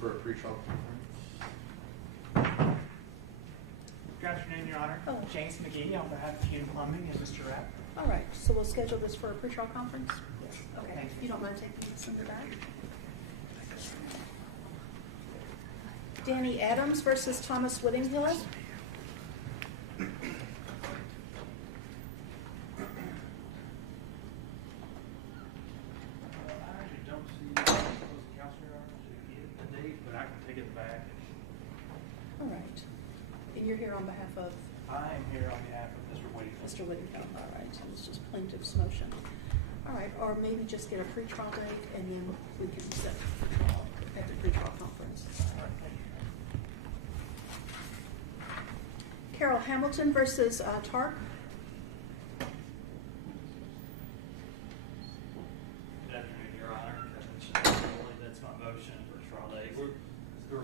for a pretrial conference. Good afternoon, Your Honor. Oh. James McGee on behalf of Hume Plumbing and Mr. Rapp. All right, so we'll schedule this for a pretrial conference? Yes. Okay, if you don't mind taking this in the back. Danny Adams versus Thomas Whittinghill. I actually don't see opposing counsel, Your Honor, to get the date, but I can take it back. All right. And you're here on behalf of? I am here on behalf of Mr. Whittinghill. Mr. Whittinghill, all right. So it's just plaintiff's motion. All right, or maybe just get a pretrial date and then we can set the trial at the pretrial conference. Carol Hamilton versus Tarp. Good afternoon, Your Honor. That's my motion for trial date. We're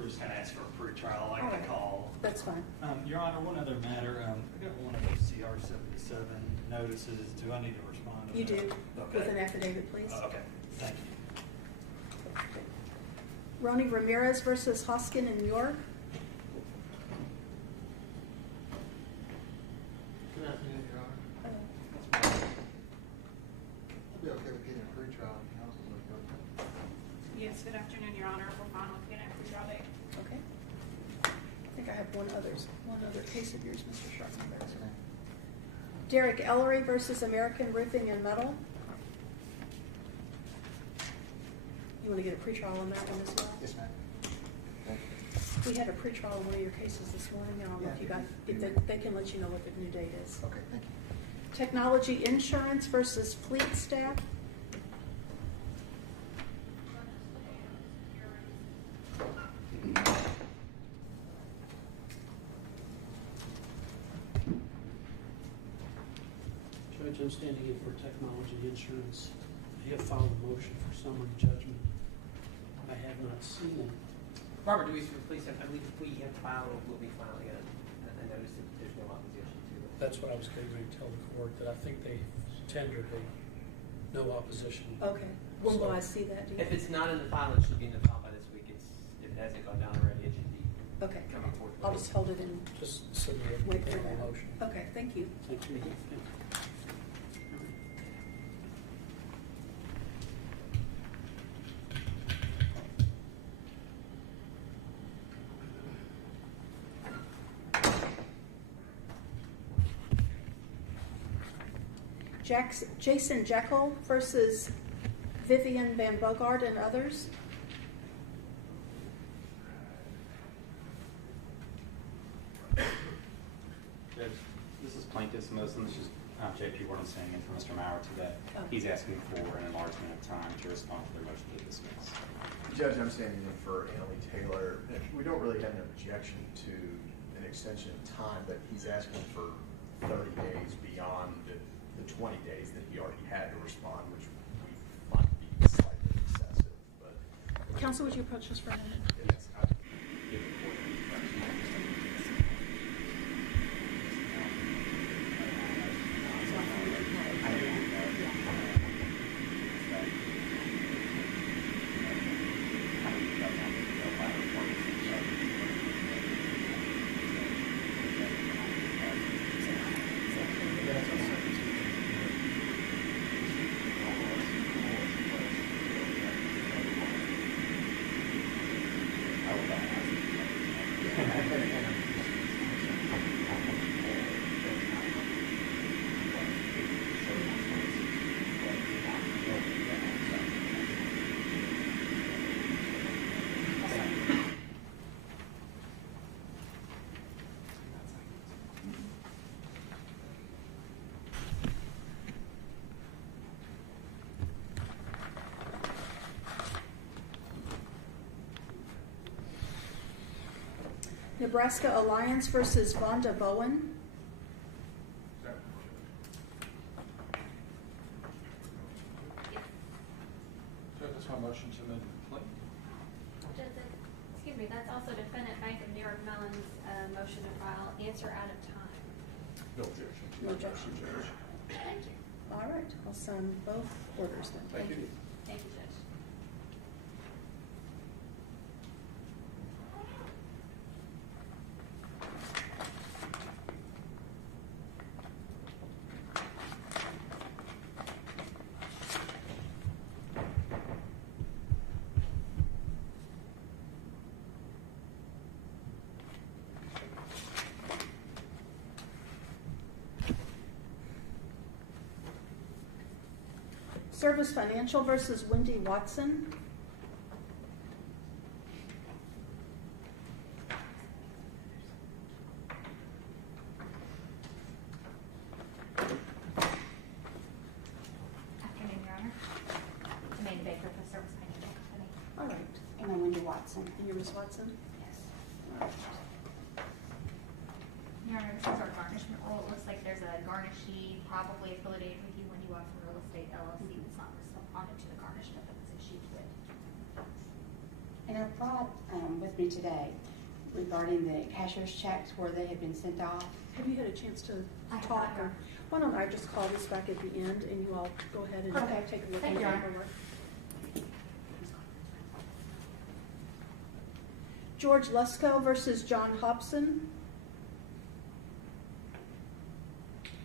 just going to ask for a pre-trial. I like to call. That's fine. Your Honor, one other matter. I got one of those CR 77 notices. Do I need to respond to You that? do. Okay. With an affidavit, please. Okay. Thank you. Ronnie Ramirez versus Hoskin in New York. Good afternoon, Your Honor. I'll be okay with getting a pretrial and counsel's okay. Yes, good afternoon, Your Honor. We're fine with getting a pre-trial date. Okay. I think I have one other case of yours, Mr. Sharpman. That's okay. Derek Ellery versus American Roofing and Metal. You want to get a pretrial on that one as well? Yes, ma'am. Thank you. We had a pretrial on one of your cases this morning. I don't know if you got, if they can let you know what the new date is. Okay, thank you. Technology Insurance versus Fleet Staff. Judge, I'm standing in for Technology Insurance. I have filed a motion for summary judgment. I have not seen it. Robert, do we please have, I believe if we have filed, we'll be filing a notice that there's no opposition to it. That's what I was getting ready to tell the court, that I think they tendered a no opposition. Okay. When will I see that? Do you If know? it's not in the file, it should be in the file by this week. If it hasn't gone down already, it should be Okay. coming forth. I'll just hold it in. Just submit it Wait for in the that. motion. Okay, thank you. Thank you. Thank you. Jason Jekyll versus Vivian Van Bogart and others. Judge, this is plaintiff's motion. This is J.P. Warden standing in for Mr. Maurer today. Oh. He's asking for an enlargement of time to respond to their motion to dismiss. Judge, I'm standing in for Annalee Taylor. We don't really have an objection to an extension of time, but he's asking for 30 days beyond the 20 days that he already had to respond, which we find to be slightly excessive. But Counsel, would you approach us for a minute? yes, I give the court any questions. Nebraska Alliance versus Vonda Bowen. Judge, that's my motion to amend the complaint. Excuse me, that's also defendant Bank of New York Mellon's motion to file answer out of time. No objection. No objection. Judge. Thank you. All right, I'll sign both orders then. Thank you. Thank you, Judge. Service Financial versus Wendy Watson. Afternoon, Your Honor. Amanda Baker for Service Financial Company. All right. And I'm Wendy Watson. And you're Ms. Watson? Yes. All right. Your Honor, this is our garnishment rule. It looks like there's a garnishee probably affiliated with you when you Watson Real Estate LLC that's not responded to the garnishment that was issued with. And I brought with me today regarding the cashier's checks where they have been sent off. Have you had a chance to I have talk? not, Or Your Honor. why don't I just call this back at the end and you all go ahead and Okay. take a look Thank at the you, Your Honor. paperwork. George Lesko versus John Hobson.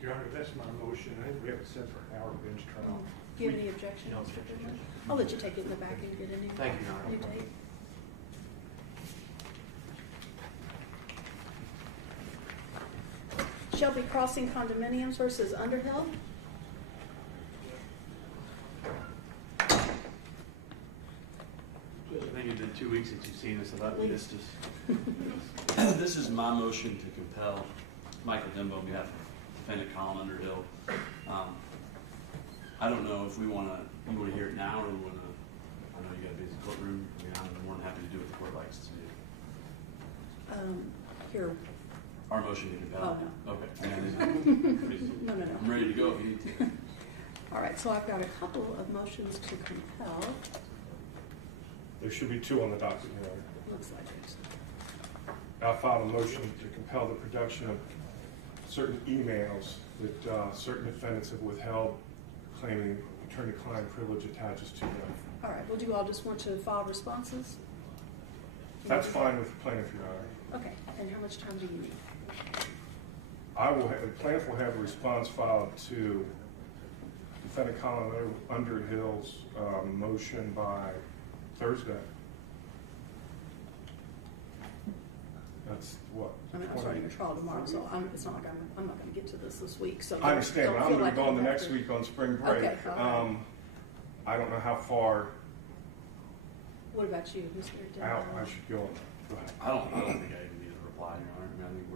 Your Honor, that's my motion. I think we have to set for an hour bench trial. Do you have any objections? No Mr. objection. Goodman? I'll let you take it in the back and get a new. Thank you, Your Honor. New date. Shelby Crossing Condominiums versus Underhill. Judge, I think it's been 2 weeks since you've seen this, I thought we missed this. This is my motion to compel Michael Dembo on behalf of defendant Colin Underhill. I don't know if you want to hear it now, or we want to, I know you got a busy courtroom. I mean, I'm more than happy to do what the court likes to do. Here. Our motion to compel. Oh, no. Okay. No, no, no. I'm ready to go if you need to. All right, so I've got a couple of motions to compel. There should be two on the docket, Your Honor. Looks like it. I filed a motion to compel the production of certain emails that certain defendants have withheld, claiming attorney-client privilege attaches to them. All right, well, do you all just want to file responses? That's fine with the plaintiff, Your Honor. Okay, and how much time do you need? The plaintiff will have a response filed to defendant Colin Underhill's motion by Thursday. That's what? I mean, I'm starting a trial tomorrow, so it's not like I'm not going to get to this week. So I understand, but I'm feel going to be like gone the you have next to- week on spring break. Okay, all right. I don't know how far What about you, Mr. Denbo? out I should go. Go ahead. I don't think I even need a reply, Your Honor. I mean, I think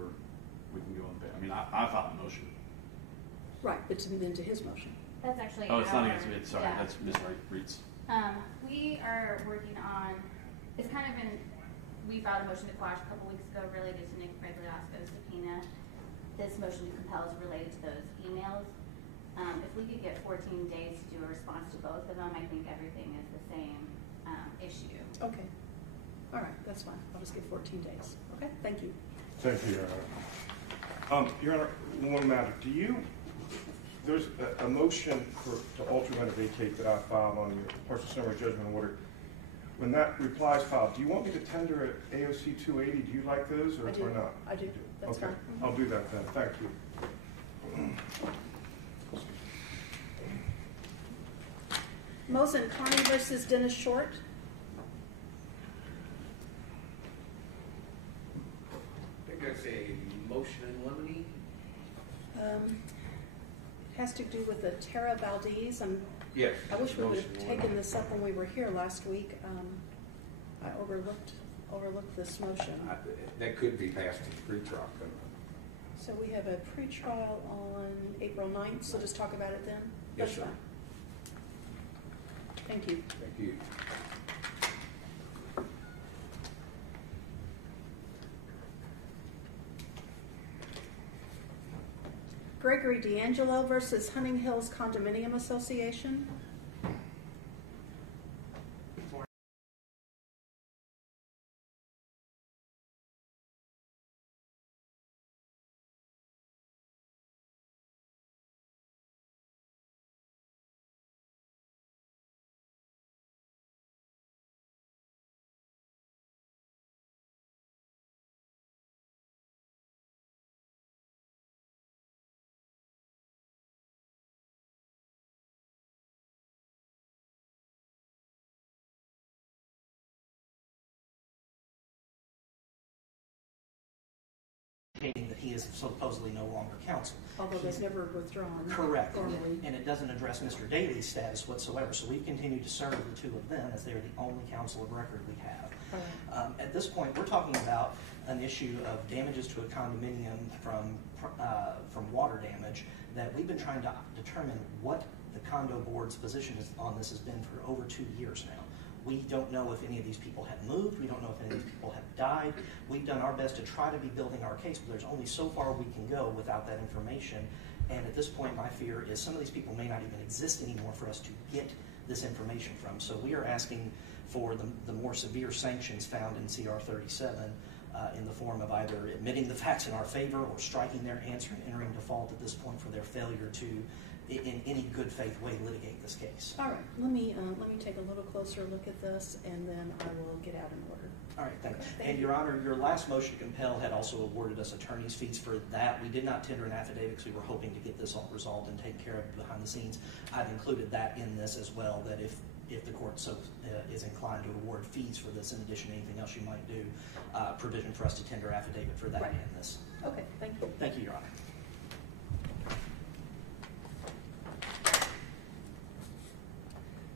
we can go on. I mean, I filed a motion. Right, but then to his motion. That's actually Oh, it's not our- against me. Sorry, yeah. that's Ms. Reed's. We are working on, it's kind of been, we filed a motion to quash a couple weeks ago related to Nick Regulasco's subpoena. This motion to compel is related to those emails. If we could get 14 days to do a response to both of them, I think everything is the same issue. Okay. All right, that's fine. I'll just give 14 days. Okay, thank you. Thank you, Your Honor. Your Honor, one matter. There's a motion to alter and vacate that I filed on your partial summary judgment order. When that reply is filed, do you want me to tender at AOC 280? Do you like those or, I do. or not? I do. That's okay. fine. I'll do that then. Thank you. Mosen Carney versus Dennis Short. I think that's a motion in limine. It has to do with the Tara Valdez. Yes. I wish we would motion have in taken limine. this up when we were here last week. I overlooked this motion. That could be passed to the pretrial. So we have a pretrial on April 9th, so just talk about it then? Yes, That's sir. fine. Thank you. Thank you. Gregory D'Angelo versus Hunting Hills Condominium Association. indicating that he is supposedly no longer counsel. Although they've never withdrawn. Correct, formally. and it doesn't address Mr. Daly's status whatsoever. So we've continued to serve the two of them as they are the only counsel of record we have. At this point, we're talking about an issue of damages to a condominium from water damage that we've been trying to determine what the condo board's position on this has been for over 2 years now. We don't know if any of these people have moved. We don't know if any of these people have died. We've done our best to try to be building our case, but there's only so far we can go without that information. And at this point, my fear is some of these people may not even exist anymore for us to get this information from. So we are asking for the more severe sanctions found in CR 37 in the form of either admitting the facts in our favor or striking their answer and entering default at this point for their failure to, in any good faith way, litigate this case. All right, let me take a little closer look at this, and then I will get out in order. All right, thank you. And Your Honor, your last motion to compel had also awarded us attorney's fees for that. We did not tender an affidavit because we were hoping to get this all resolved and taken care of behind the scenes. I've included that in this as well, that if the court so is inclined to award fees for this in addition to anything else you might do, provision for us to tender affidavit for that in this. Okay, thank you. Thank you, Your Honor.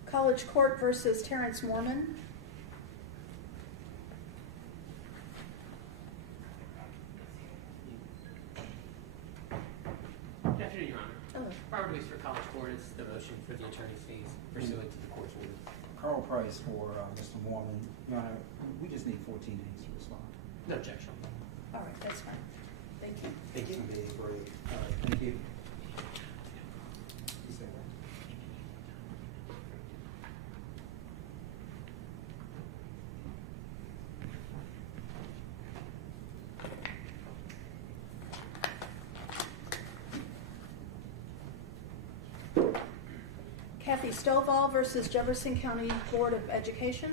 College Court versus Terrence Mormon. Good afternoon, Your Honor. Hello. Robert Weiss for College Court is the motion for the attorney's fees pursuant to the court's order. Carl Price for Mr. Mormon. Your Honor, we just need 14 days to respond. No objection. All right, that's fine. Thank you. Thank you. All right, thank you. You say that. Kathy Stovall versus Jefferson County Board of Education.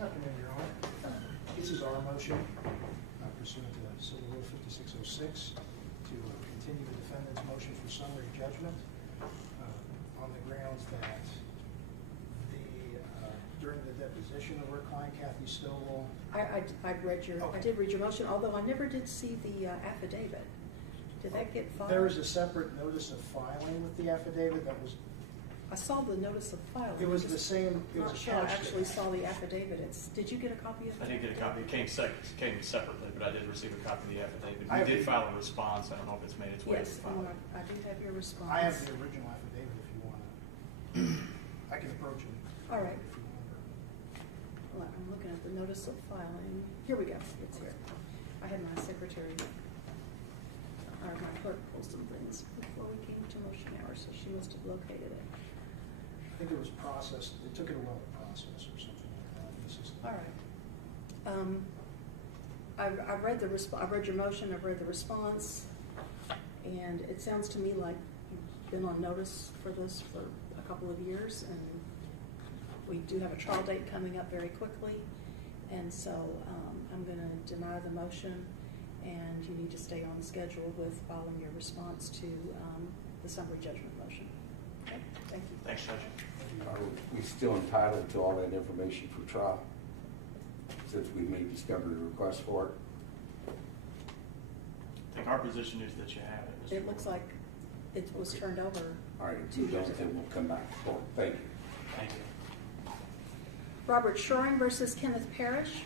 Afternoon, Your Honor. This is our motion pursuant to Civil Rule 5606 to continue the defendant's motion for summary judgment on the grounds that during the deposition of our client, Kathy Stovall. I did read your motion, although I never did see the affidavit. Did that get filed? There is a separate notice of filing with the affidavit that was. I saw the notice of filing. It was the same. It was not sure I attached. actually saw the affidavit. Did you get a copy of it? I didn't get a copy. It came separately, but I did receive a copy of the affidavit. I We did file a response. I don't know if it's made its way to Yes, the file. I do have your response. I have the original affidavit if you want to. I can approach it. All right. Well, I'm looking at the notice of filing. Here we go. It's here. I had my secretary, or my clerk, pull some things before we came to motion hour, so she must have located it. I think it was processed. It took it a while to process or something like that. This is All right. I've read I read your motion. I've read the response, and it sounds to me like you've been on notice for this for a couple of years, and we do have a trial date coming up very quickly, and so I'm going to deny the motion, and you need to stay on schedule with filing your response to the summary judgment motion. Okay, thank you. Thanks, Judge. Are we still entitled to all that information for trial, since we made discovery requests for it? I think our position is that you have it. Mr. It looks like it was turned over All right, 2 years ago. then we'll come back to court. Thank you. Thank you. Robert Shoring versus Kenneth Parrish.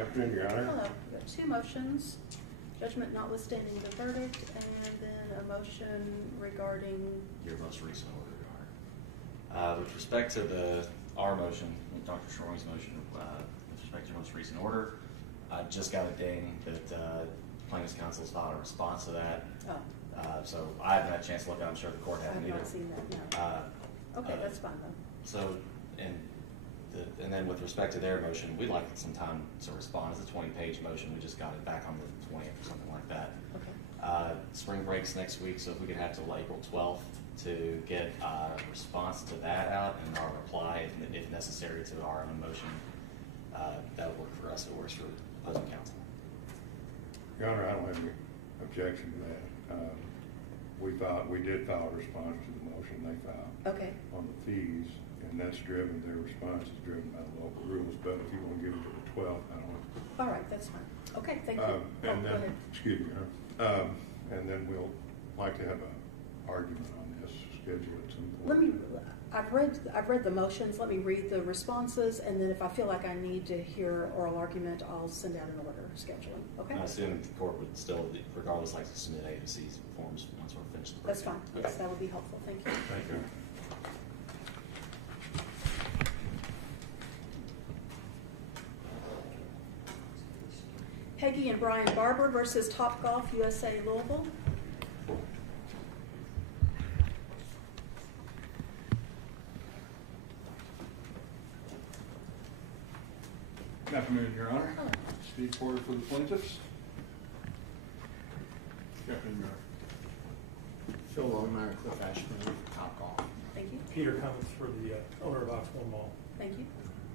Afternoon, Your Honor. Hello. We've got 2 motions. Judgment notwithstanding the verdict, and then a motion regarding your most recent order, Your Honor. With respect to our motion, Dr. Shoring's motion, with respect to your most recent order, I just got a ding that plaintiff's counsel has filed a response to that. Oh. So I haven't had a chance to look at it. I'm sure the court I have hasn't either. not seen that, no. Okay, that's fine then. So, and then with respect to their motion, we'd like some time to respond. It's a 20-page motion. We just got it back on the 20th or something like that. Okay. Spring breaks next week, so if we could have till April 12th to get a response to that out and our reply, if necessary, to our own motion, that would work for us. It works for opposing counsel. Your Honor, I don't have any objection to that. We did file a response to the motion they filed on the fees, and that's driven, their response is driven by the local rules, but if you want to give it to the 12th, I don't know. All right, that's fine. Okay, thank you. And go then, ahead. excuse me, Your Honor. And then we'll like to have an argument on this, schedule at some point. I've read the motions. Let me read the responses, and then if I feel like I need to hear oral argument, I'll send out an order scheduling. Okay? I assume the court would still, regardless, like to submit A to C forms once we're finished the That's briefing. fine. Yes, that would be helpful. Thank you. Thank you. Peggy and Brian Barber versus TopGolf USA Louisville. Good afternoon, Your Honor. Steve Porter for the plaintiffs. Good afternoon, Your Honor. Phil Longmire, Cliff Ashman, TopGolf. Thank you. Peter Cummins for the owner of Oxmoor Mall. Thank you.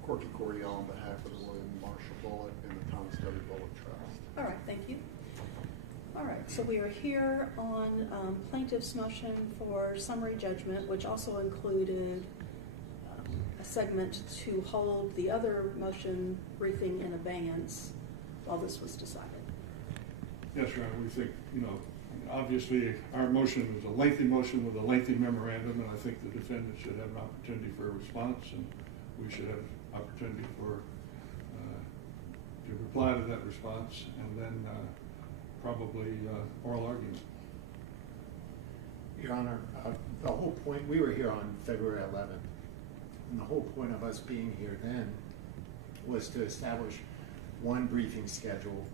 Corky Coriel on behalf of the William Marshall Bullitt and the Thomas W. Bullitt Trust. All right, thank you. All right, so we are here on plaintiff's motion for summary judgment, which also included a segment to hold the other motion briefing in abeyance while this was decided. Yes, Your Honor, we think, obviously our motion was a lengthy motion with a lengthy memorandum, and I think the defendant should have an opportunity for a response, and we should have opportunity for to reply to that response, and then probably oral argument. Your Honor, the whole point, we were here on February 11th, and the whole point of us being here then was to establish one briefing schedule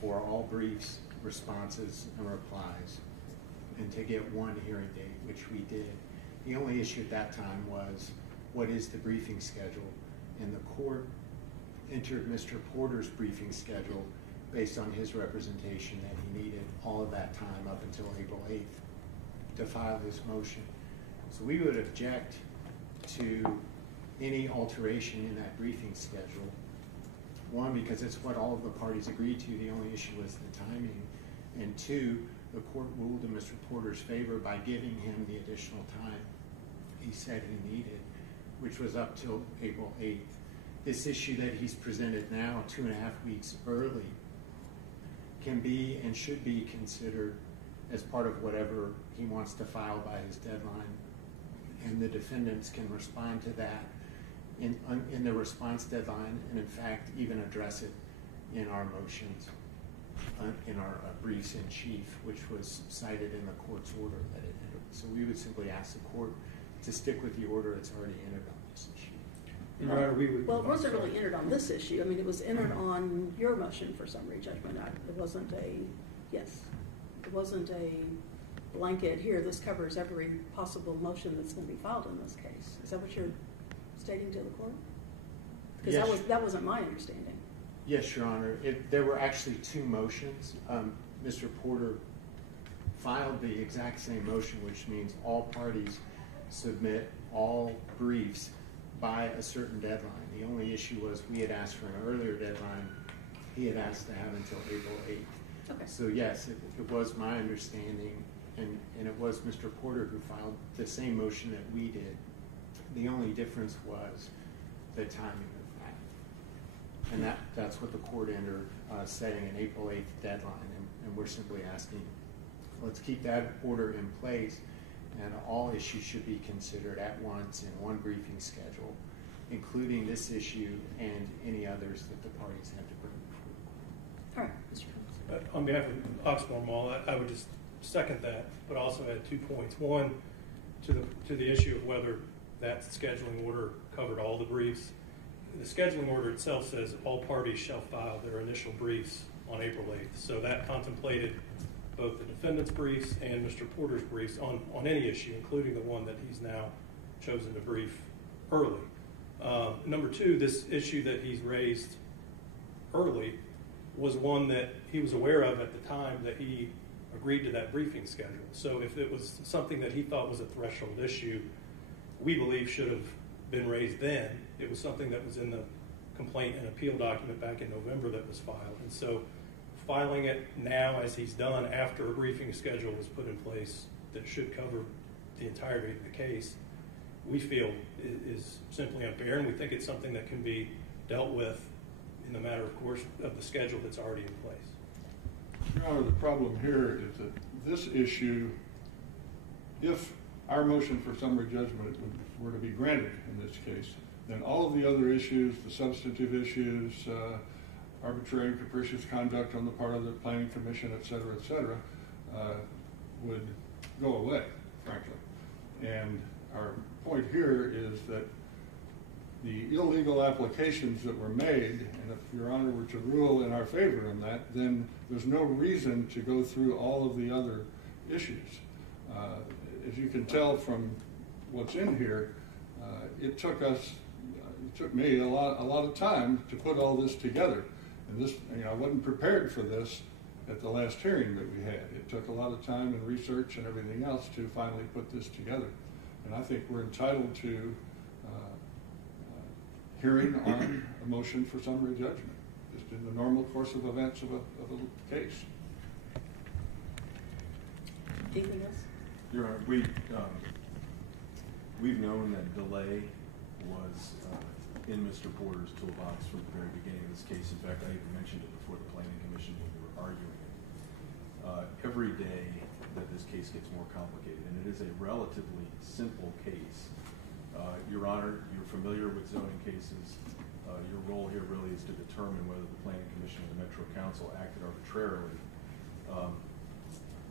for all briefs, responses, and replies, and to get one hearing date, which we did. The only issue at that time was, what is the briefing schedule? And the court entered Mr. Porter's briefing schedule based on his representation that he needed all of that time up until April 8th to file this motion. So we would object to any alteration in that briefing schedule. One, because it's what all of the parties agreed to. The only issue was the timing. And two, the court ruled in Mr. Porter's favor by giving him the additional time he said he needed, which was up till April 8th. This issue that he's presented now, 2.5 weeks early, can be and should be considered as part of whatever he wants to file by his deadline. And the defendants can respond to that in the response deadline, and in fact even address it in our motions, in our briefs in chief, which was cited in the court's order that it entered. So we would simply ask the court to stick with the order it's already entered on this issue. Well, it wasn't really entered on this issue. I mean, it was entered on your motion for summary judgment. It wasn't it wasn't a blanket, here, this covers every possible motion that's going to be filed in this case. Is that what you're stating to the court? Because yes. that wasn't my understanding. Yes, Your Honor. There were actually two motions. Mr. Porter filed the exact same motion, which means all parties submit all briefs by a certain deadline. The only issue was we had asked for an earlier deadline. He had asked to have until April 8th. Okay. So yes, it was my understanding, and it was Mr. Porter who filed the same motion that we did. The only difference was the timing of that. And that's what the court entered, setting an April 8th deadline. And we're simply asking, let's keep that order in place, and all issues should be considered at once in one briefing schedule, including this issue and any others that the parties have to bring before the court. All right, Mr. Cummins. On behalf of Oxmoor Mall, I would just second that, but also add 2 points. One, to the issue of whether that scheduling order covered all the briefs. The scheduling order itself says all parties shall file their initial briefs on April 8th. So that contemplated both the defendant's briefs and Mr. Porter's briefs on any issue, including the one that he's now chosen to brief early. Number two, this issue that he's raised early was one that he was aware of at the time that he agreed to that briefing schedule. So if it was something that he thought was a threshold issue, we believe should have been raised then. It was something that was in the complaint and appeal document back in November that was filed. And so filing it now, as he's done, after a briefing schedule was put in place that should cover the entirety of the case, we feel is simply unfair, and we think it's something that can be dealt with in the matter, of course, of the schedule that's already in place. Your Honor, the problem here is that this issue, if our motion for summary judgment were to be granted in this case, then all of the other issues, the substantive issues, arbitrary and capricious conduct on the part of the Planning Commission, et cetera, would go away, frankly. And our point here is that the illegal applications that were made, and if Your Honor were to rule in our favor on that, then there's no reason to go through all of the other issues. As you can tell from what's in here, it took me a lot of time to put all this together. And this, I wasn't prepared for this at the last hearing that we had. It took a lot of time and research and everything else to finally put this together. And I think we're entitled to hearing on a motion for summary judgment, just in the normal course of events of a case. Anything else? Your Honor, we've known that delay was in Mr. Porter's toolbox from the very beginning of this case. In fact, I even mentioned it before the Planning Commission when we were arguing it. Every day that this case gets more complicated, and it is a relatively simple case. Your Honor, you're familiar with zoning cases. Your role here really is to determine whether the Planning Commission and the Metro Council acted arbitrarily.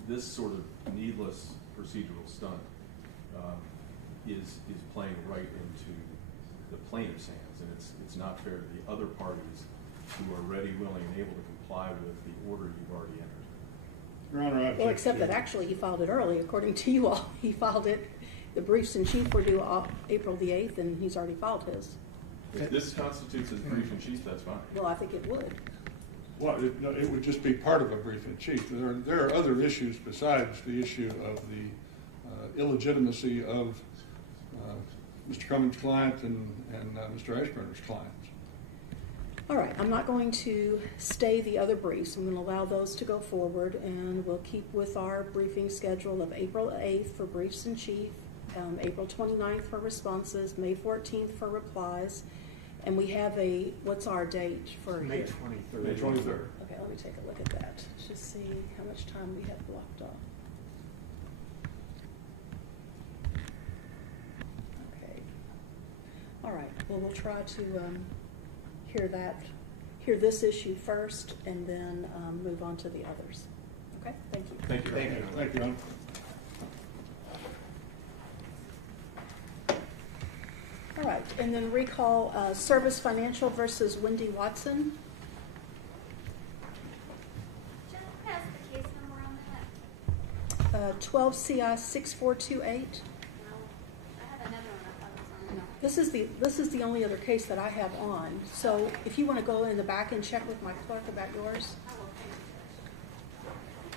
This sort of needless procedural stunt is playing right into the plaintiff's hands, and it's not fair to the other parties who are ready, willing, and able to comply with the order you've already entered. Your Honor, well, except that actually he filed it early, according to you all. He filed it. The briefs in chief were due April the 8th, and he's already filed his. If this constitutes as brief in chief, that's fine. Well, I think it would. Well, it would just be part of a brief in chief. There are other issues besides the issue of the illegitimacy of Mr. Cummings' client and Mr. Ashburner's client. All right, I'm not going to stay the other briefs. I'm going to allow those to go forward, and we'll keep with our briefing schedule of April 8th for briefs in chief, April 29th for responses, May 14th for replies, and we have what's our date for May here? 23rd. May 23rd. Okay, let me take a look at that. Just see how much time we have blocked off. Okay. All right, well, we'll try to hear this issue first, and then move on to the others. Okay, thank you. Thank you. Thank you. Thank you, Ron. All right, and then recall Service Financial versus Wendy Watson. Jen, can I ask the case number on that? 12 CI 6428. No, I have another one I thought was on. No, this is the only other case that I have on. So if you want to go in the back and check with my clerk about yours.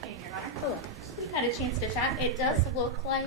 Hey, Your Honor. Hello. We've had a chance to chat. It does look like